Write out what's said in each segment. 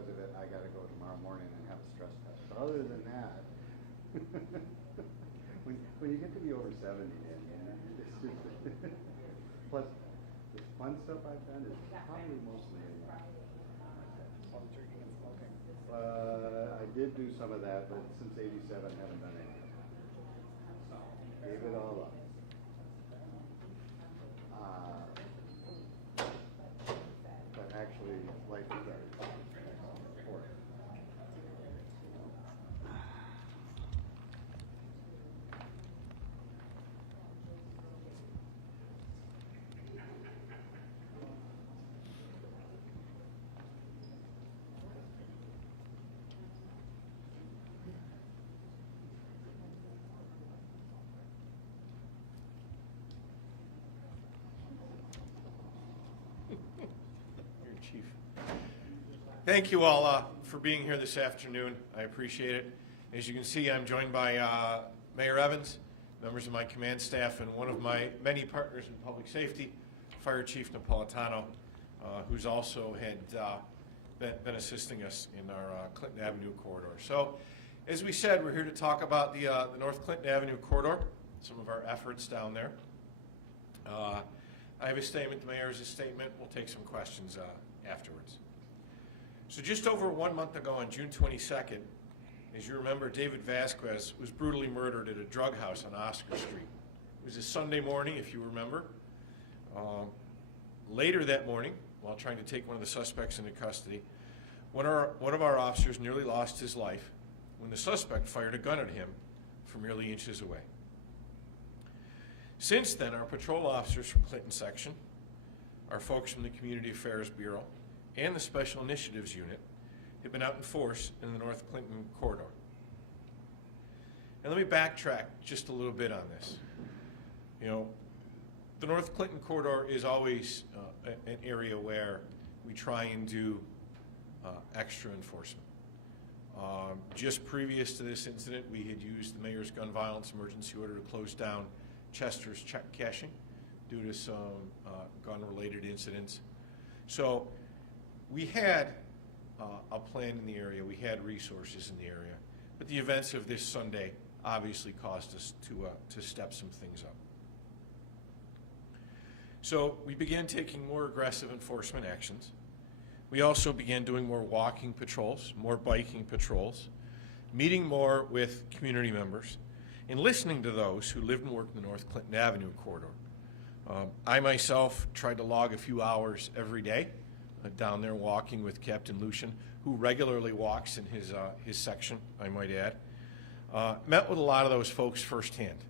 because of it, I got to go tomorrow morning and have a stress test. But other than that, when you get to be over 70, man, it's just plus the fun stuff I've done is probably mostly All the drinking and smoking. I did do some of that, but since '87, haven't done anything. Gave it all up. But actually, life is better for it. Chief. Thank you all for being here this afternoon. I appreciate it. As you can see, I'm joined by Mayor Evans, members of my command staff, and one of my many partners in public safety, Fire Chief Napolitano, who's also had been assisting us in our Clinton Avenue corridor. So, as we said, we're here to talk about the North Clinton Avenue corridor, some of our efforts down there. I have a statement, the mayor has a statement. We'll take some questions afterwards. So just over 1 month ago on June 22nd, as you remember, David Vasquez was brutally murdered at a drug house on Oscar Street. It was a Sunday morning, if you remember. Later that morning, while trying to take one of the suspects into custody, one of our officers nearly lost his life when the suspect fired a gun at him from merely inches away. Since then, our patrol officers from Clinton Section, our folks from the Community Affairs Bureau, and the Special Initiatives Unit have been out in force in the North Clinton corridor. And let me backtrack just a little bit on this. You know, the North Clinton corridor is always an area where we try and do extra enforcement. Just previous to this incident, we had used the mayor's gun violence emergency order to close down Chester's check cashing due to some gun-related incidents. So we had a plan in the area, we had resources in the area, but the events of this Sunday obviously caused us to step some things up. So we began taking more aggressive enforcement actions. We also began doing more walking patrols, more biking patrols, meeting more with community members, and listening to those who lived and worked in the North Clinton Avenue corridor. I myself tried to log a few hours every day down there walking with Captain Lucian, who regularly walks in his section, I might add. Met with a lot of those folks firsthand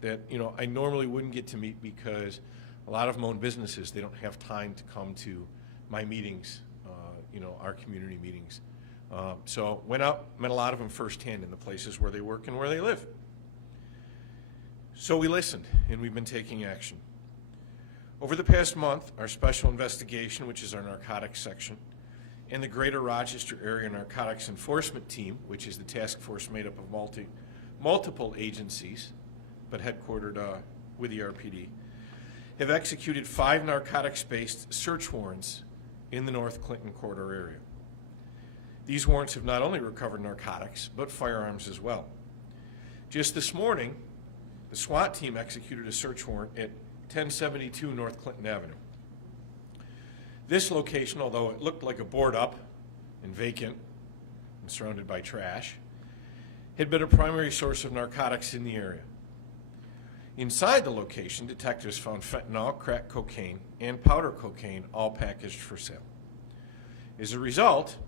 that, you know, I normally wouldn't get to meet because a lot of them own businesses. They don't have time to come to my meetings, you know, our community meetings. So went out, met a lot of them firsthand in the places where they work and where they live. So we listened, and we've been taking action. Over the past month, our special investigation, which is our narcotics section, and the Greater Rochester Area Narcotics Enforcement Team, which is the task force made up of multiple agencies, but headquartered with the RPD, have executed 5 narcotics-based search warrants in the North Clinton corridor area. These warrants have not only recovered narcotics, but firearms as well. Just this morning, the SWAT team executed a search warrant at 1072 North Clinton Avenue. This location, although it looked like a board up and vacant and surrounded by trash, had been a primary source of narcotics in the area. Inside the location, detectives found fentanyl, crack cocaine, and powder cocaine, all packaged for sale. As a result,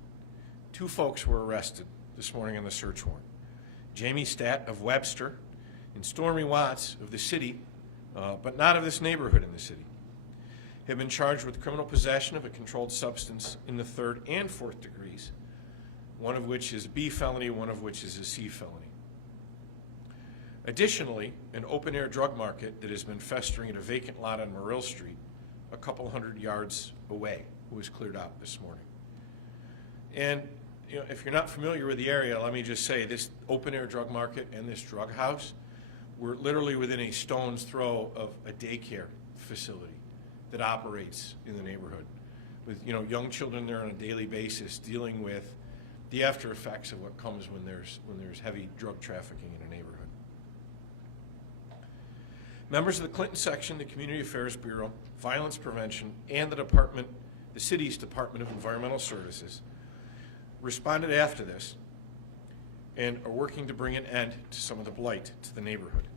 2 folks were arrested this morning on the search warrant. Jamie Statt of Webster and Stormy Watts of the city, but not of this neighborhood in the city, have been charged with criminal possession of a controlled substance in the 3rd and 4th degrees, one of which is a B felony, one of which is a C felony. Additionally, an open-air drug market that has been festering at a vacant lot on Murrill Street, a couple hundred yards away, was cleared out this morning. And you know, if you're not familiar with the area, let me just say this open-air drug market and this drug house were literally within a stone's throw of a daycare facility that operates in the neighborhood. with young children there on a daily basis, dealing with the after effects of what comes when there's heavy drug trafficking in a neighborhood. Members of the Clinton section, the Community Affairs Bureau, Violence Prevention, and the city's Department of Environmental Services responded after this and are working to bring an end to some of the blight to the neighborhood.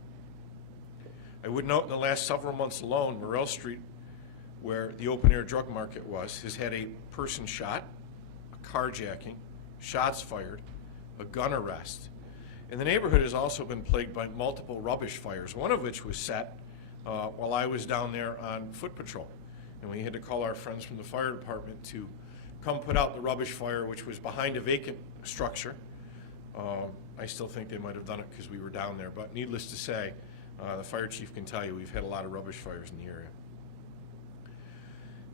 I would note in the last several months alone, Morrell Street, where the open-air drug market was, has had a person shot, a carjacking, shots fired, a gun arrest. And the neighborhood has also been plagued by multiple rubbish fires, one of which was set while I was down there on foot patrol. And we had to call our friends from the fire department to come put out the rubbish fire, which was behind a vacant structure. I still think they might have done it because we were down there, but needless to say, the fire chief can tell you we've had a lot of rubbish fires in the area.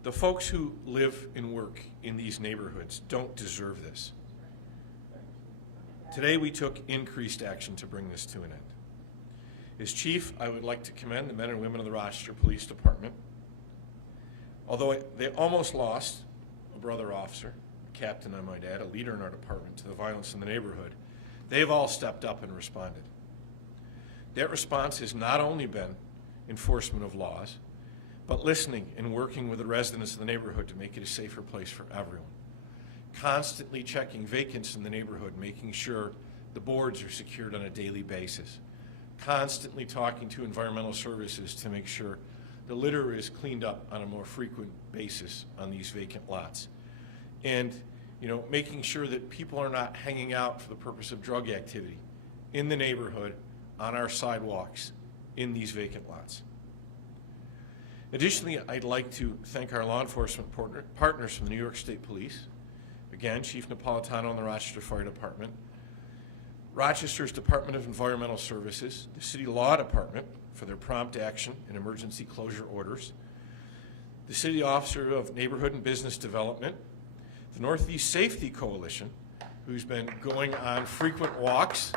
The folks who live and work in these neighborhoods don't deserve this. Today we took increased action to bring this to an end. As chief, I would like to commend the men and women of the Rochester Police Department. Although they almost lost a brother officer, a captain I might add, a leader in our department, to the violence in the neighborhood, they've all stepped up and responded. That response has not only been enforcement of laws, but listening and working with the residents of the neighborhood to make it a safer place for everyone. Constantly checking vacants in the neighborhood, making sure the boards are secured on a daily basis. Constantly talking to environmental services to make sure the litter is cleaned up on a more frequent basis on these vacant lots. And making sure that people are not hanging out for the purpose of drug activity in the neighborhood, on our sidewalks, in these vacant lots. Additionally, I'd like to thank our law enforcement partners from the New York State Police, again, Chief Napolitano and the Rochester Fire Department, Rochester's Department of Environmental Services, the City Law Department for their prompt action and emergency closure orders, the City Officer of Neighborhood and Business Development, the Northeast Safety Coalition, who's been going on frequent walks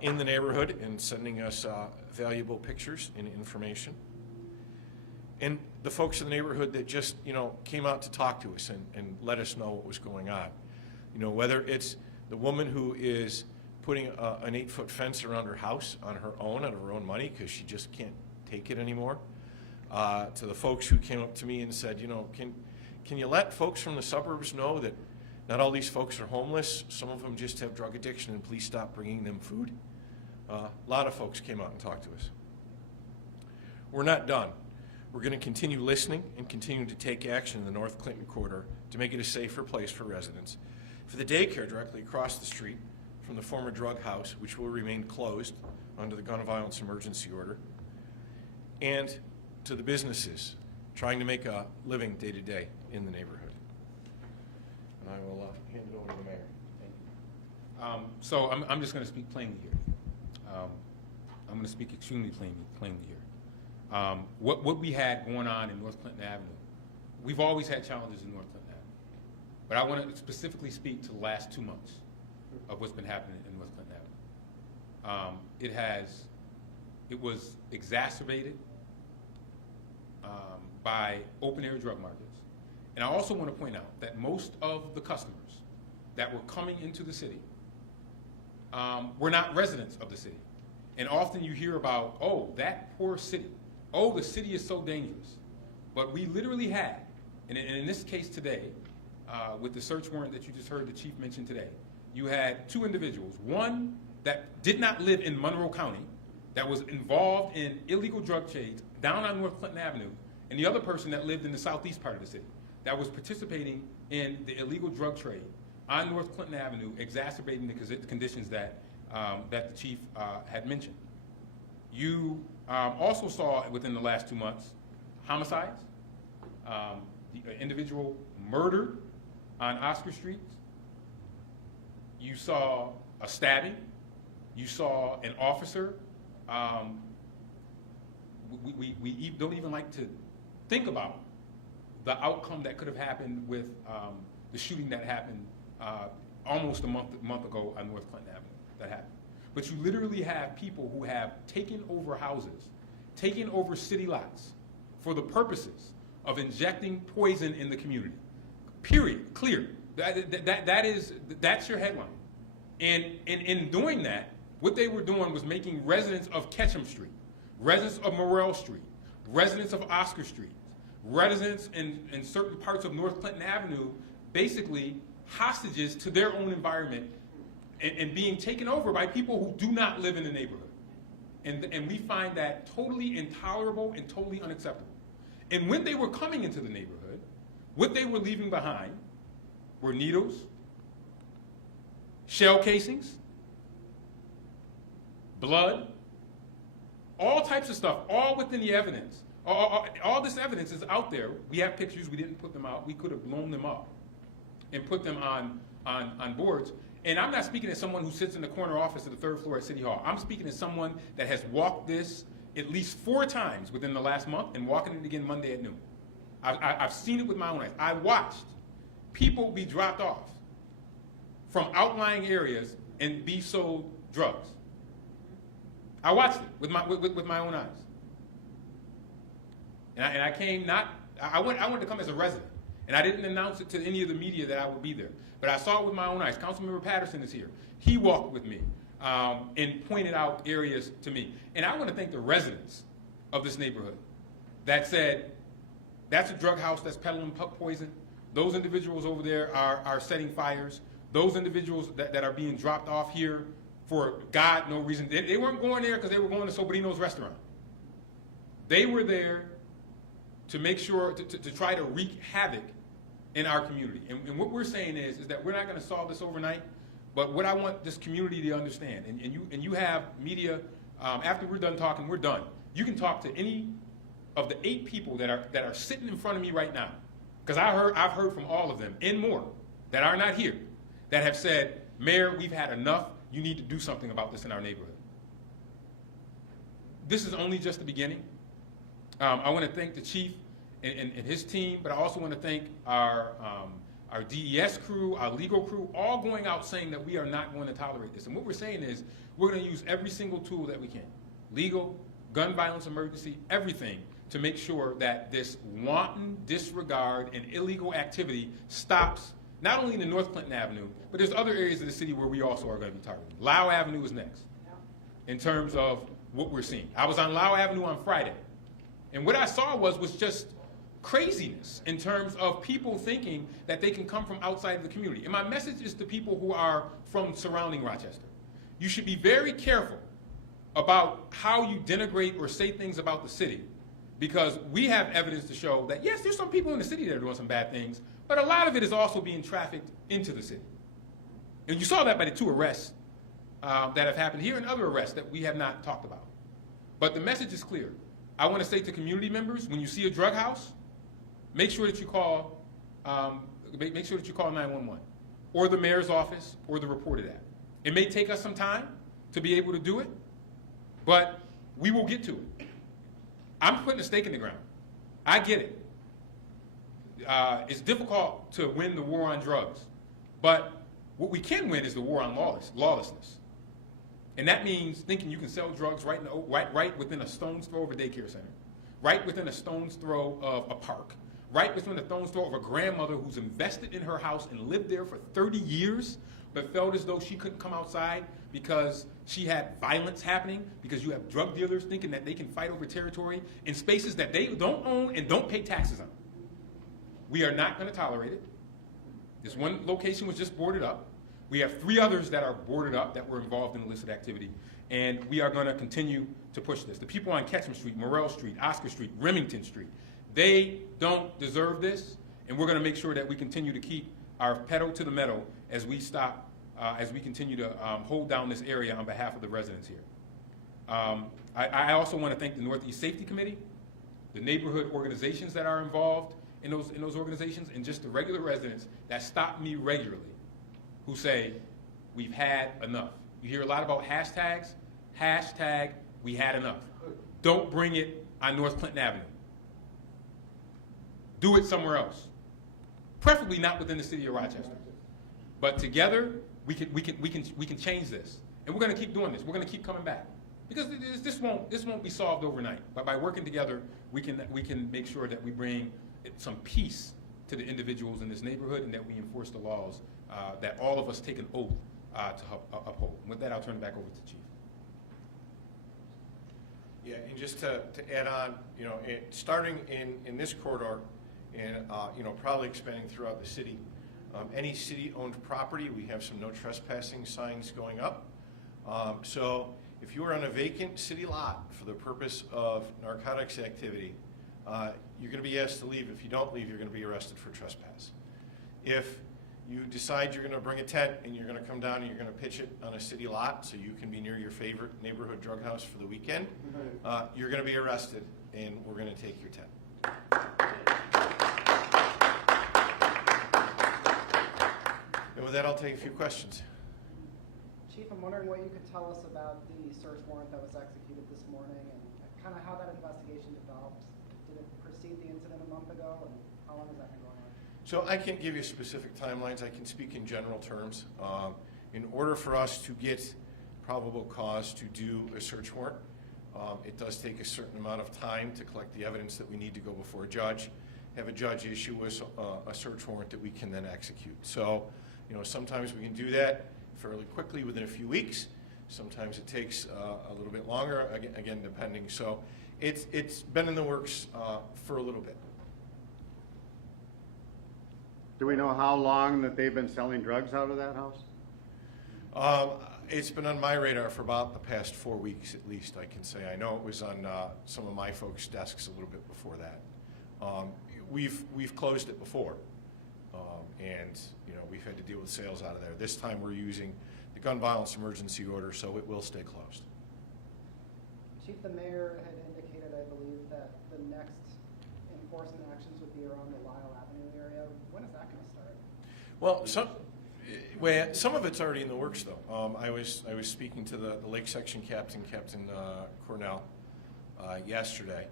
in the neighborhood and sending us valuable pictures and information, and the folks in the neighborhood that just came out to talk to us and let us know what was going on. Whether it's the woman who is putting an 8-foot fence around her house on her own, out of her own money, because she just can't take it anymore, to the folks who came up to me and said, can you let folks from the suburbs know that not all these folks are homeless, some of them just have drug addiction, and please stop bringing them food. A lot of folks came out and talked to us. We're not done. We're going to continue listening and continue to take action in the North Clinton corridor to make it a safer place for residents. For the daycare directly across the street from the former drug house, which will remain closed under the gun violence emergency order, and to the businesses trying to make a living day to day in the neighborhood. And I will hand it over to the mayor. Thank you. So I'm just going to speak plainly here. I'm going to speak extremely plainly here. What we had going on in North Clinton Avenue, we've always had challenges in North Clinton Avenue. But I want to specifically speak to the last 2 months of what's been happening in North Clinton Avenue. It was exacerbated by open-air drug markets. And I also want to point out that most of the customers that were coming into the city were not residents of the city. And often you hear about, oh, that poor city. Oh, the city is so dangerous. But we literally had, and in this case today, with the search warrant that you just heard the chief mention today, you had 2 individuals, one that did not live in Monroe County, that was involved in illegal drug trades down on North Clinton Avenue, and the other person that lived in the southeast part of the city, that was participating in the illegal drug trade on North Clinton Avenue, exacerbating the conditions that the chief had mentioned. You also saw within the last 2 months homicides, the individual murdered on Oscar Street. You saw a stabbing. You saw an officer. We don't even like to think about the outcome that could have happened with the shooting that happened almost a month ago on North Clinton Avenue that happened. But you literally have people who have taken over houses, taken over city lots for the purposes of injecting poison in the community. Period. Clear. That's your headline. And in doing that, what they were doing was making residents of Ketchum Street, residents of Morrell Street, residents of Oscar Street, residents in certain parts of North Clinton Avenue, basically hostages to their own environment and being taken over by people who do not live in the neighborhood. And we find that totally intolerable and totally unacceptable. And when they were coming into the neighborhood, what they were leaving behind were needles, shell casings, blood, all types of stuff, all within the evidence. All this evidence is out there. We have pictures. We didn't put them out. We could have blown them up and put them on boards. And I'm not speaking as someone who sits in the corner office of the third floor at City Hall. I'm speaking as someone that has walked this at least 4 times within the last month and walking it again Monday at noon. I've seen it with my own eyes. I watched people be dropped off from outlying areas and be sold drugs. I watched it with my own eyes. And I came I wanted to come as a resident. And I didn't announce it to any of the media that I would be there. But I saw it with my own eyes. Councilmember Patterson is here. He walked with me and pointed out areas to me. And I want to thank the residents of this neighborhood that said, that's a drug house that's peddling poison. Those individuals over there are setting fires. Those individuals that are being dropped off here for God no reason. They weren't going there because they were going to Sobrino's restaurant. They were there to make sure, to try to wreak havoc in our community. And what we're saying is that we're not going to solve this overnight, but what I want this community to understand, and you have media, after we're done talking, we're done. You can talk to any of the 8 people that are sitting in front of me right now, because I've heard from all of them and more that are not here, that have said, Mayor, we've had enough. You need to do something about this in our neighborhood. This is only just the beginning. I want to thank the chief and his team, but I also want to thank our DES crew, our legal crew, all going out saying that we are not going to tolerate this. And what we're saying is we're going to use every single tool that we can, legal, gun violence emergency, everything, to make sure that this wanton disregard and illegal activity stops, not only in the North Clinton Avenue, but there's other areas of the city where we also are going to be targeting. Lau Avenue is next in terms of what we're seeing. I was on Lau Avenue on Friday, and what I saw was just craziness in terms of people thinking that they can come from outside of the community. And my message is to people who are from surrounding Rochester. You should be very careful about how you denigrate or say things about the city, because we have evidence to show that, yes, there's some people in the city that are doing some bad things, but a lot of it is also being trafficked into the city. And you saw that by the 2 arrests that have happened here and other arrests that we have not talked about. But the message is clear. I want to say to community members, when you see a drug house, make sure that you call 911 or the mayor's office or the reported app. It may take us some time to be able to do it, but we will get to it. I'm putting a stake in the ground. I get it. It's difficult to win the war on drugs, but what we can win is the war on lawlessness. And that means thinking you can sell drugs right within a stone's throw of a daycare center, right within a stone's throw of a park, right within a stone's throw of a grandmother who's invested in her house and lived there for 30 years, but felt as though she couldn't come outside because she had violence happening, because you have drug dealers thinking that they can fight over territory in spaces that they don't own and don't pay taxes on. We are not going to tolerate it. This one location was just boarded up. We have 3 others that are boarded up that were involved in illicit activity, and we are going to continue to push this. The people on Ketchum Street, Morrell Street, Oscar Street, Remington Street, they don't deserve this, and we're going to make sure that we continue to keep our pedal to the metal as we continue to hold down this area on behalf of the residents here. I also want to thank the Northeast Safety Committee, the neighborhood organizations that are involved in those organizations, and just the regular residents that stop me regularly who say, we've had enough. You hear a lot about hashtags. Hashtag, we had enough. Don't bring it on North Clinton Avenue. Do it somewhere else. Preferably not within the city of Rochester. But together, we can change this. And we're going to keep doing this. We're going to keep coming back. Because this won't be solved overnight. But by working together, we can make sure that we bring some peace to the individuals in this neighborhood, and that we enforce the laws that all of us take an oath to uphold. With that, I'll turn it back over to Chief. Yeah, and just to add on, you know, starting in this corridor and, you know, probably expanding throughout the city, any city-owned property, we have some no trespassing signs going up. So if you are on a vacant city lot for the purpose of narcotics activity, you're going to be asked to leave. If you don't leave, you're going to be arrested for trespass. If you decide you're going to bring a tent and you're going to come down and you're going to pitch it on a city lot so you can be near your favorite neighborhood drug house for the weekend, you're going to be arrested and we're going to take your tent. And with that, I'll take a few questions. Chief, I'm wondering what you could tell us about the search warrant that was executed this morning and kind of how that investigation developed. Did it precede the incident a month ago, and how long has that been going on? So I can't give you specific timelines. I can speak in general terms. In order for us to get probable cause to do a search warrant, it does take a certain amount of time to collect the evidence that we need to go before a judge, have a judge issue us a search warrant that we can then execute. So, you know, sometimes we can do that fairly quickly within a few weeks. Sometimes it takes a little bit longer, again depending. So it's been in the works for a little bit. Do we know how long that they've been selling drugs out of that house? It's been on my radar for about the past 4 weeks at least, I can say. I know it was on some of my folks' desks a little bit before that. We've closed it before, and you know, we've had to deal with sales out of there. This time we're using the gun violence emergency order, so it will stay closed. Chief, the mayor had indicated, I believe, that the next enforcement actions would be around the Lyle Avenue area. When is that going to start? Well, some of it's already in the works, though. I was speaking to the Lake Section Captain Cornell, yesterday,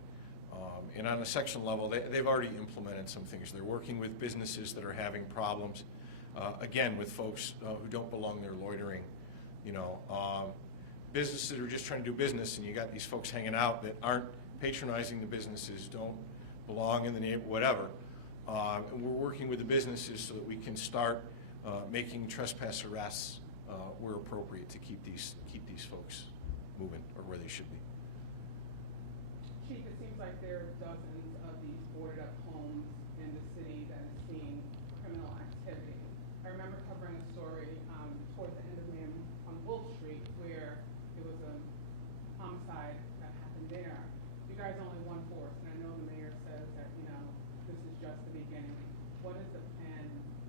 and on a section level, they've already implemented some things. They're working with businesses that are having problems, again, with folks who don't belong there loitering. You know, businesses that are just trying to do business, and you got these folks hanging out that aren't patronizing the businesses, don't belong in the neighborhood, whatever. And we're working with the businesses so that we can start making trespass arrests where appropriate to keep these folks moving or where they should be. Chief, it seems like there are dozens of these boarded up homes in the city that is seeing criminal activity. I remember covering a story towards the end of May on Wolf Street where there was a homicide that happened there. You guys are only one force, and I know the mayor says that, you know, this is just the beginning. What is the plan?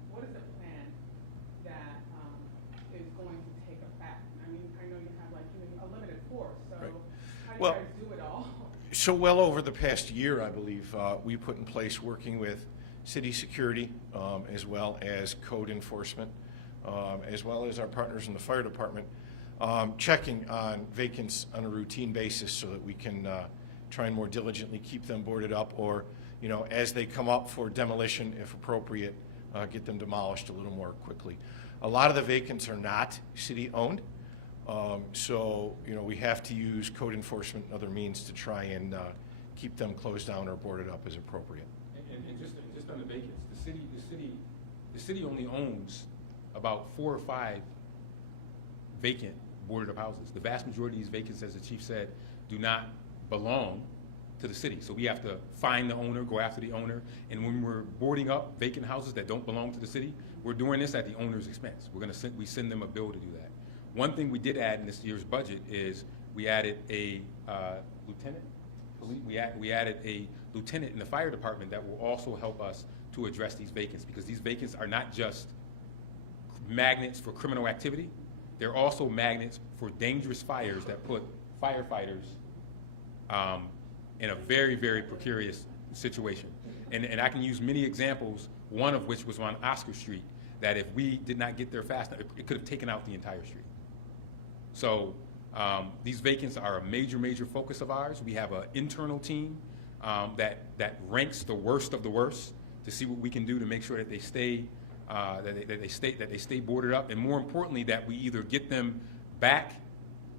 What is the plan that is going to take effect? I mean, I know you have like a limited force, so Right. how do Well, you guys do it all? So well over the past year, I believe, we put in place working with city security as well as code enforcement, as well as our partners in the fire department, checking on vacants on a routine basis so that we can try and more diligently keep them boarded up, or, you know, as they come up for demolition, if appropriate, get them demolished a little more quickly. A lot of the vacants are not city-owned. So, you know, we have to use code enforcement and other means to try and keep them closed down or boarded up as appropriate. And just on the vacants, the city only owns about 4 or 5 vacant boarded up houses. The vast majority of these vacants, as the chief said, do not belong to the city. So we have to find the owner, go after the owner, and when we're boarding up vacant houses that don't belong to the city, we're doing this at the owner's expense. We send them a bill to do that. One thing we did add in this year's budget is we added a lieutenant. We added a lieutenant in the fire department that will also help us to address these vacants, because these vacants are not just magnets for criminal activity, they're also magnets for dangerous fires that put firefighters in a very, very precarious situation. And I can use many examples, one of which was on Oscar Street, that if we did not get there fast enough, it could have taken out the entire street. So these vacants are a major, major focus of ours. We have an internal team that ranks the worst of the worst to see what we can do to make sure that they stay boarded up, and more importantly, that we either get them back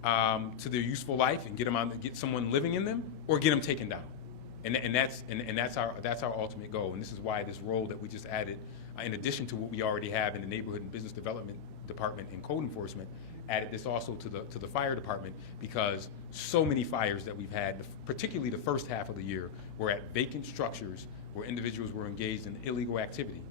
to their useful life and get someone living in them, or get them taken down. And that's our ultimate goal. And this is why this role that we just added, in addition to what we already have in the Neighborhood and Business Development Department and Code Enforcement, added this also to the fire department, because so many fires that we've had, particularly the first half of the year, were at vacant structures where individuals were engaged in illegal activity,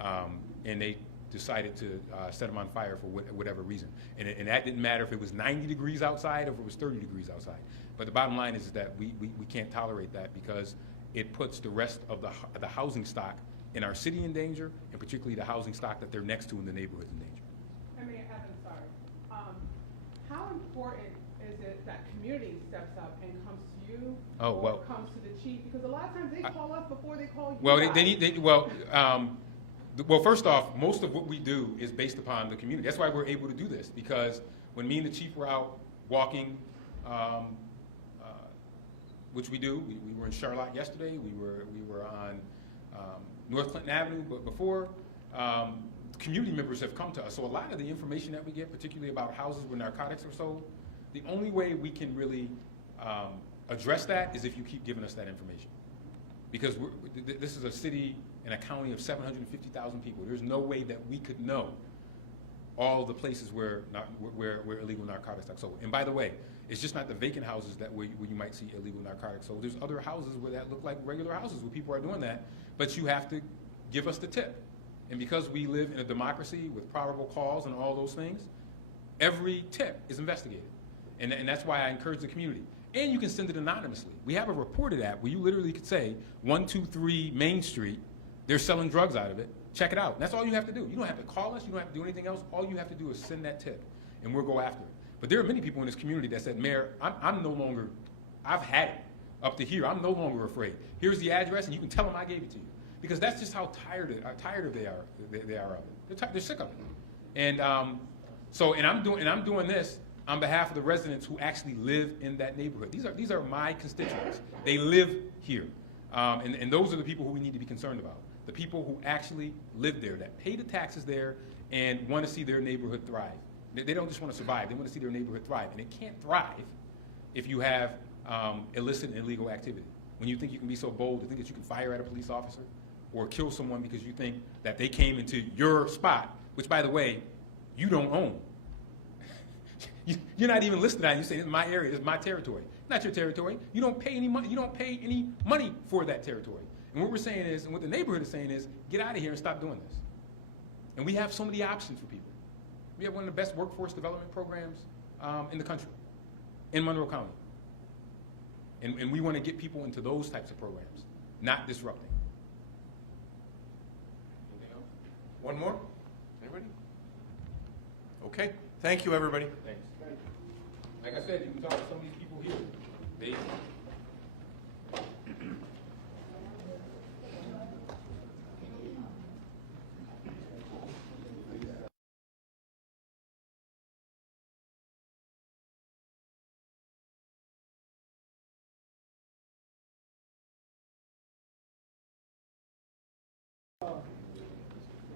and they decided to set them on fire for whatever reason. And that didn't matter if it was 90 degrees outside or if it was 30 degrees outside. But the bottom line is that we can't tolerate that, because it puts the rest of the housing stock in our city in danger, and particularly the housing stock that they're next to in the neighborhoods in danger. I mean, Evan, sorry. How important is it that community steps up and comes to you or comes to the chief? Because a lot of times they call us before they call you. Well, well, first off, most of what we do is based upon the community. That's why we're able to do this, because when me and the chief were out walking, which we do, we were in Charlotte yesterday. We were on North Clinton Avenue, but before, community members have come to us. So a lot of the information that we get, particularly about houses where narcotics are sold, the only way we can really address that is if you keep giving us that information. Because this is a city and a county of 750,000 people. There's no way that we could know all the places where illegal narcotics are sold. And by the way, it's just not the vacant houses where you might see illegal narcotics sold. There's other houses where that look like regular houses where people are doing that, but you have to give us the tip. And because we live in a democracy with probable cause and all those things, every tip is investigated. And that's why I encourage the community. And you can send it anonymously. We have a reported app where you literally could say, 123 Main Street, they're selling drugs out of it. Check it out. That's all you have to do. You don't have to call us. You don't have to do anything else. All you have to do is send that tip, and we'll go after it. But there are many people in this community that said, Mayor, I'm no longer, I've had it up to here. I'm no longer afraid. Here's the address, and you can tell them I gave it to you. Because that's just how tired they are of it. They're sick of it. And I'm doing this on behalf of the residents who actually live in that neighborhood. These are my constituents. They live here. And those are the people who we need to be concerned about. The people who actually live there, that pay the taxes there and want to see their neighborhood thrive. They don't just want to survive, they want to see their neighborhood thrive. And it can't thrive if you have illicit and illegal activity. When you think you can be so bold to think that you can fire at a police officer or kill someone because you think that they came into your spot, which, by the way, you don't own. You're not even listed on it. You say, this is my area, this is my territory. Not your territory. You don't pay any money. You don't pay any money for that territory. And what we're saying is, and what the neighborhood is saying is, get out of here and stop doing this. And we have so many options for people. We have one of the best workforce development programs in the country, in Monroe County. And we want to get people into those types of programs, not disrupting. Anything else? One more? Anybody? Okay. Thank you, everybody. Thanks. Like I said, you can talk to some of these people here. They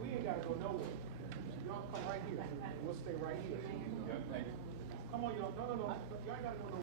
we ain't gotta go nowhere. Y'all come right here. We'll stay right here. Yeah, thanks. Come on, y'all. No. Y'all ain't gotta go nowhere.